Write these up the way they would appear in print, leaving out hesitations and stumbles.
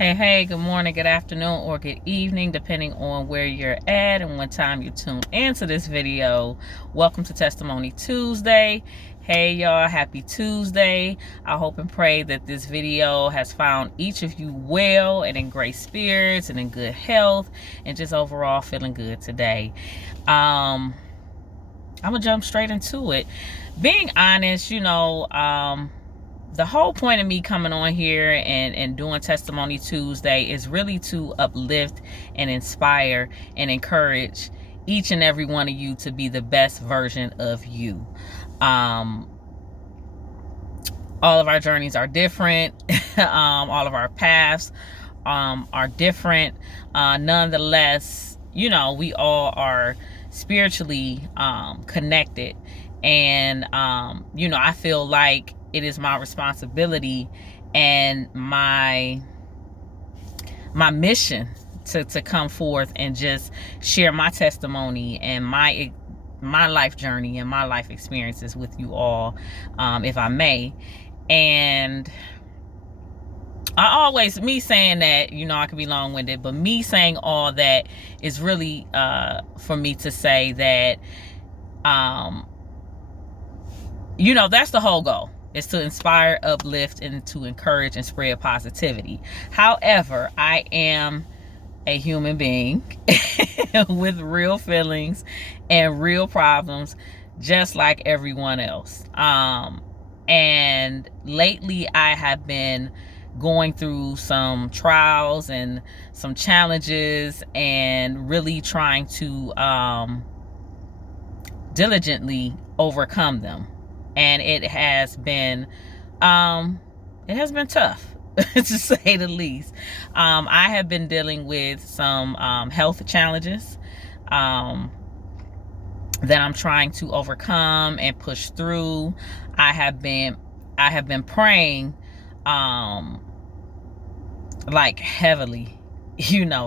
Hey, good morning, good afternoon, or good evening, depending on where you're at and what time you tune into this video. Welcome to Testimony Tuesday. Hey, y'all, happy Tuesday. I hope and pray that this video has found each of you well and in great spirits and in good health and just overall feeling good today. I'm gonna jump straight into it. Being honest, the whole point of me coming on here and doing Testimony Tuesday is really to uplift and inspire and encourage each and every one of you to be the best version of you. All of our journeys are different. All of our paths are different. Nonetheless, we all are spiritually connected. And, I feel like it is my responsibility and my mission to come forth and just share my testimony and my life journey and my life experiences with you all, if I may. And me saying that, I could be long-winded, but me saying all that is really for me to say that, that's the whole goal. Is to inspire, uplift, and to encourage and spread positivity. However, I am a human being with real feelings and real problems, just like everyone else. And lately I have been going through some trials and some challenges and really trying to diligently overcome them. And it has been tough, to say the least. I have been dealing with some health challenges that I'm trying to overcome and push through. I have been praying like heavily,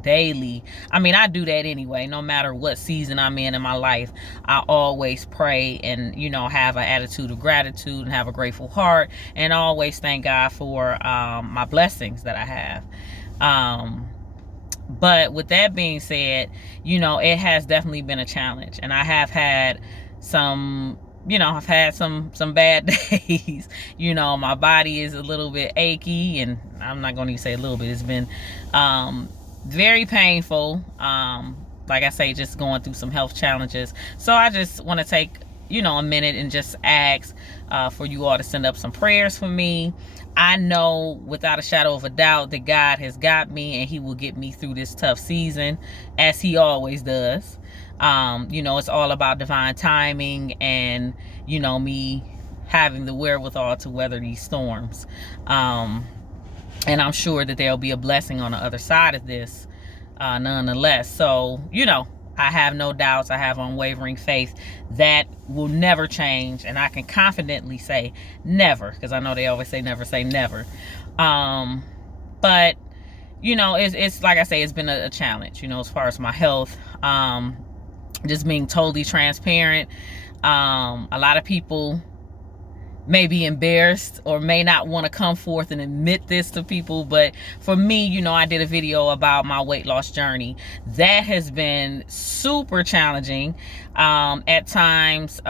daily. I mean, I do that anyway. No matter what season I'm in my life, I always pray and, have an attitude of gratitude and have a grateful heart and always thank God for my blessings that I have. But with that being said, it has definitely been a challenge, and I have had some I've had some bad days. My body is a little bit achy, and I'm not going to say a little bit. It's been very painful. Like I say, just going through some health challenges. So I just want to take, a minute and just ask for you all to send up some prayers for me. I know without a shadow of a doubt that God has got me, and he will get me through this tough season, as he always does. It's all about divine timing and, me having the wherewithal to weather these storms. And I'm sure that there'll be a blessing on the other side of this, nonetheless. So, I have no doubts. I have unwavering faith that will never change. And I can confidently say never, because I know they always say never say never. But, it's like I say, it's been a challenge, as far as my health. Just being totally transparent. A lot of people may be embarrassed or may not want to come forth and admit this to people, but for me, I did a video about my weight loss journey. That has been super challenging, at times,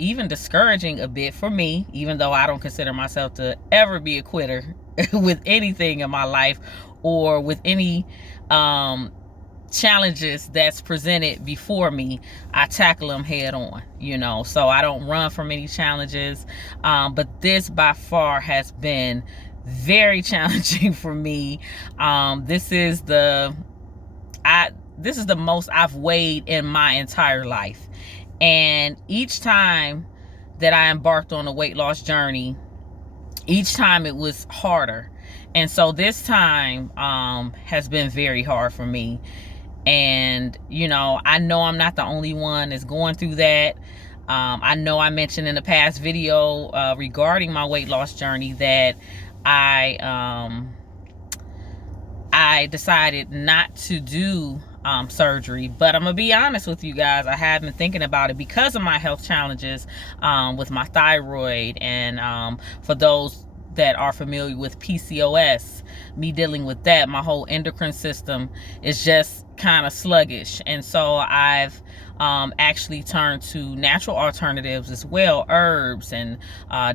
even discouraging a bit for me, even though I don't consider myself to ever be a quitter with anything in my life or with any challenges that's presented before me. I tackle them head on, so I don't run from any challenges. But this by far has been very challenging for me. This is the most I've weighed in my entire life. And each time that I embarked on a weight loss journey, each time it was harder. And so this time has been very hard for me. And, I know I'm not the only one that's going through that. I know I mentioned in the past video regarding my weight loss journey that I decided not to do surgery. But I'm going to be honest with you guys. I have been thinking about it because of my health challenges with my thyroid. And for those that are familiar with PCOS, me dealing with that, my whole endocrine system is just kind of sluggish. And so I've actually turned to natural alternatives as well, herbs and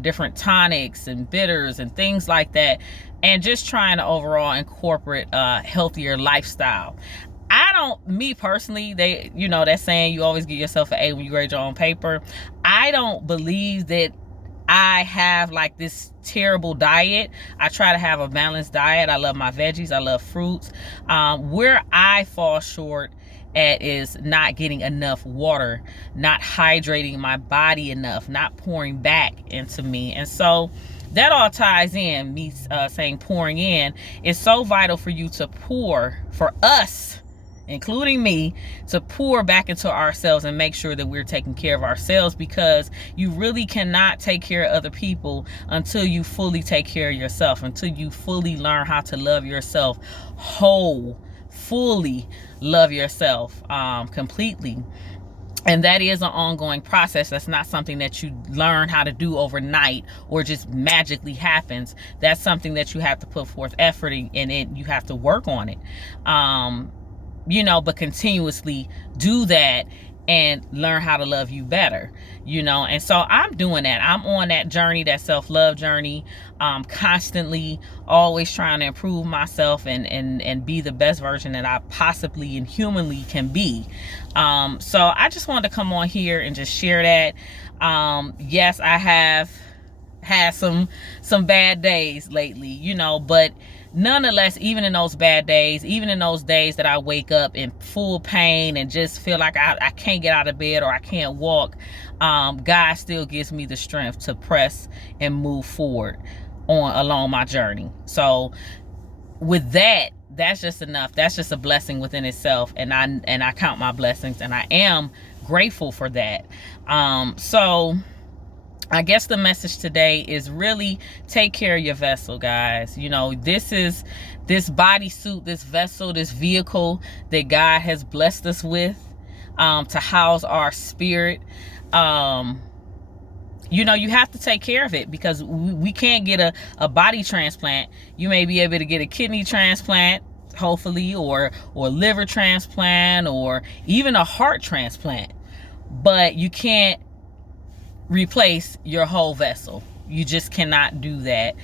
different tonics and bitters and things like that, and just trying to overall incorporate a healthier lifestyle. Me personally, that saying, you always give yourself an A when you grade your own paper. I don't believe that I have like this terrible diet. I try to have a balanced diet. I love my veggies. I love fruits. Where I fall short at is not getting enough water, not hydrating my body enough, not pouring back into me. And so that all ties in, me saying pouring in is so vital for you to pour, for us, including me, to pour back into ourselves and make sure that we're taking care of ourselves, because you really cannot take care of other people until you fully take care of yourself, until you fully learn how to love yourself whole, fully love yourself completely. And that is an ongoing process. That's not something that you learn how to do overnight or just magically happens. That's something that you have to put forth effort in, and you have to work on it. But continuously do that and learn how to love you better, and so I'm doing that. I'm on that journey, that self-love journey, constantly always trying to improve myself and be the best version that I possibly and humanly can be. So I just wanted to come on here and just share that. Yes, I have had some bad days lately, but nonetheless, even in those bad days, even in those days that I wake up in full pain and just feel like I can't get out of bed or I can't walk, God still gives me the strength to press and move forward along my journey. So with that, that's just enough. That's just a blessing within itself, and I count my blessings, and I am grateful for that. So I guess the message today is really take care of your vessel, guys. This is this bodysuit, this vessel, this vehicle that God has blessed us with to house our spirit. You have to take care of it, because we can't get a body transplant. You may be able to get a kidney transplant, hopefully, or liver transplant, or even a heart transplant, but you can't replace your whole vessel. You just cannot do that.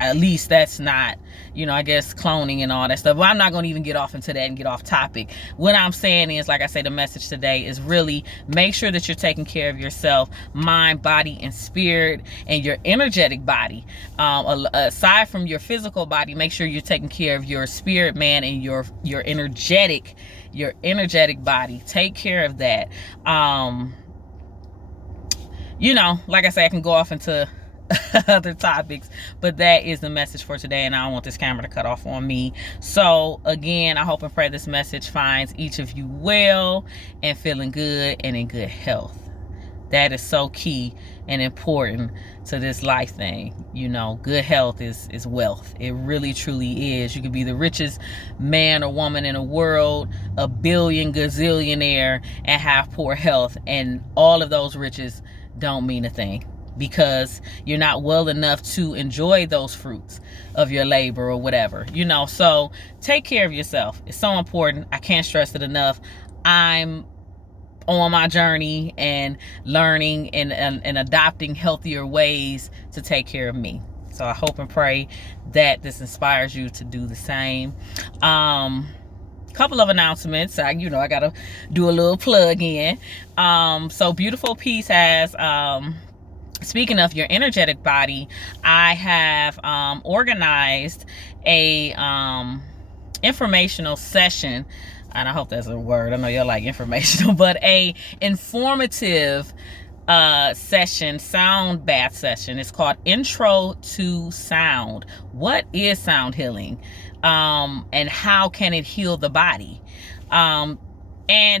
At least that's not, I guess cloning and all that stuff. But I'm not going to even get off into that and get off topic. What I'm saying is, like I say, the message today is really make sure that you're taking care of yourself, mind, body, and spirit, and your energetic body. Aside from your physical body, make sure you're taking care of your spirit, man, and your energetic body. Take care of that. Like I say, I can go off into other topics, but that is the message for today, and I don't want this camera to cut off on me. So again, I hope and pray this message finds each of you well and feeling good and in good health. That is so key and important to this life thing. Good health is wealth. It really truly is. You could be the richest man or woman in the world, a billion gazillionaire, and have poor health, and all of those riches don't mean a thing, because you're not well enough to enjoy those fruits of your labor or whatever. So take care of yourself. It's so important. I can't stress it enough. I'm on my journey and learning and adopting healthier ways to take care of me. So I hope and pray that this inspires you to do the same. Couple of announcements. I gotta do a little plug in. So Beautiful Peace has, speaking of your energetic body, I have organized a informational session, and I hope that's a word. I know y'all like informational, but a informative session, sound bath session. It's called Intro to Sound. What is sound healing? And how can it heal the body? And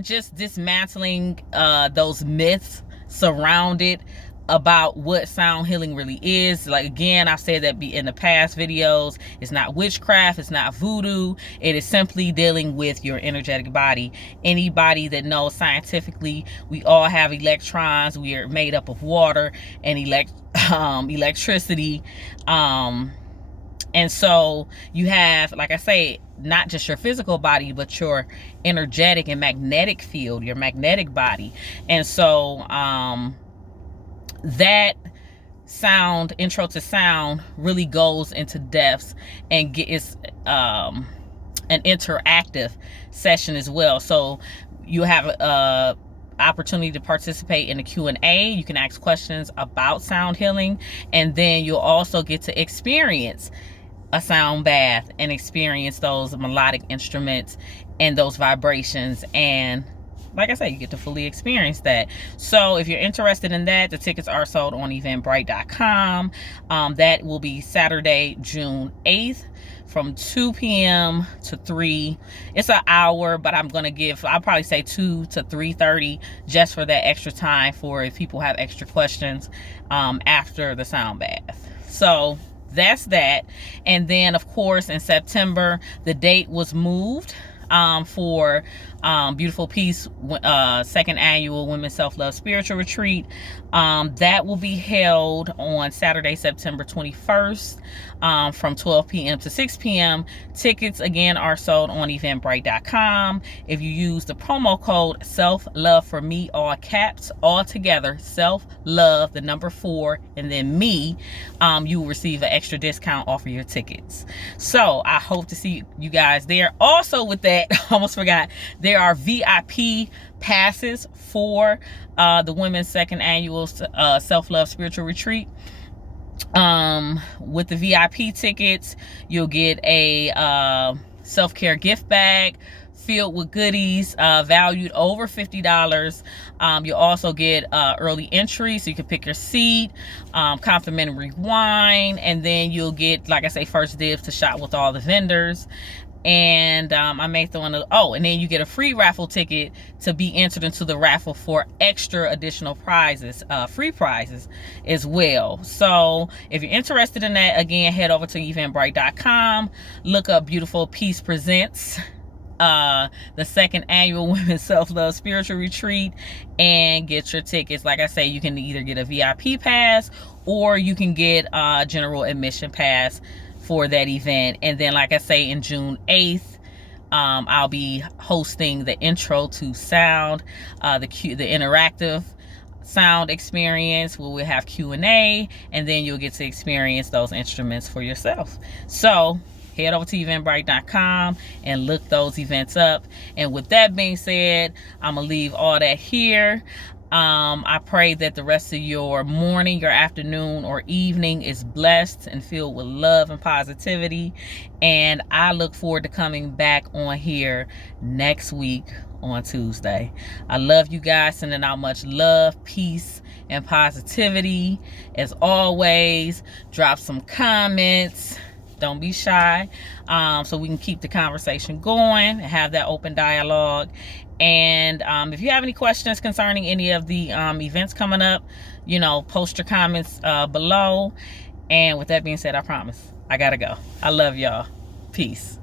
just dismantling those myths surrounded about what sound healing really is. Like, again, I've said that in the past videos, it's not witchcraft, it's not voodoo. It is simply dealing with your energetic body. Anybody that knows scientifically, we all have electrons. We are made up of water and electricity. And so you have, like I say, not just your physical body, but your energetic and magnetic field, your magnetic body. And so that sound, intro to sound, really goes into depths and is an interactive session as well. So you have a opportunity to participate in the Q&A. You can ask questions about sound healing, and then you'll also get to experience a sound bath and experience those melodic instruments and those vibrations. And like I said, you get to fully experience that. So if you're interested in that, the tickets are sold on eventbrite.com. That will be Saturday, June 8th from 2 p.m. to 3. It's an hour, but I'll probably say 2 to 3:30 just for that extra time for if people have extra questions after the sound bath. So that's that. And then, of course, in September, the date was moved for Beautiful Peace second annual Women's Self-Love Spiritual Retreat. That will be held on Saturday, September 21st from 12 p.m. to 6 p.m. Tickets, again, are sold on eventbrite.com. If you use the promo code SELF-LOVE for me, all caps, all together, SELF-LOVE, the number 4, and then me, you will receive an extra discount off of your tickets. So I hope to see you guys there. Also with that, almost forgot, there are VIP passes for the Women's Second Annual Self-Love Spiritual Retreat. With the VIP tickets, you'll get a self-care gift bag filled with goodies valued over $50. You'll also get early entry, so you can pick your seat, complimentary wine, and then you'll get, like I say, first dibs to shop with all the vendors. And I may throw in and then you get a free raffle ticket to be entered into the raffle for extra additional prizes, free prizes as well. So if you're interested in that, again, head over to eventbrite.com, look up Beautiful Peace Presents the second annual Women's Self-Love Spiritual Retreat, and get your tickets. Like I say, you can either get a VIP pass or you can get a general admission pass for that event. And then, like I say, in June 8th, I'll be hosting the Intro to Sound, the interactive sound experience, where we'll have Q&A, and then you'll get to experience those instruments for yourself. So head over to eventbrite.com and look those events up. And with that being said, I'm gonna leave all that here. I pray that the rest of your morning, your afternoon, or evening is blessed and filled with love and positivity. And I look forward to coming back on here next week on Tuesday. I love you guys, sending out much love, peace, and positivity. As always, drop some comments. Don't be shy, so we can keep the conversation going and have that open dialogue. And if you have any questions concerning any of the events coming up, post your comments below. And with that being said, I promise I gotta go. I love y'all. Peace.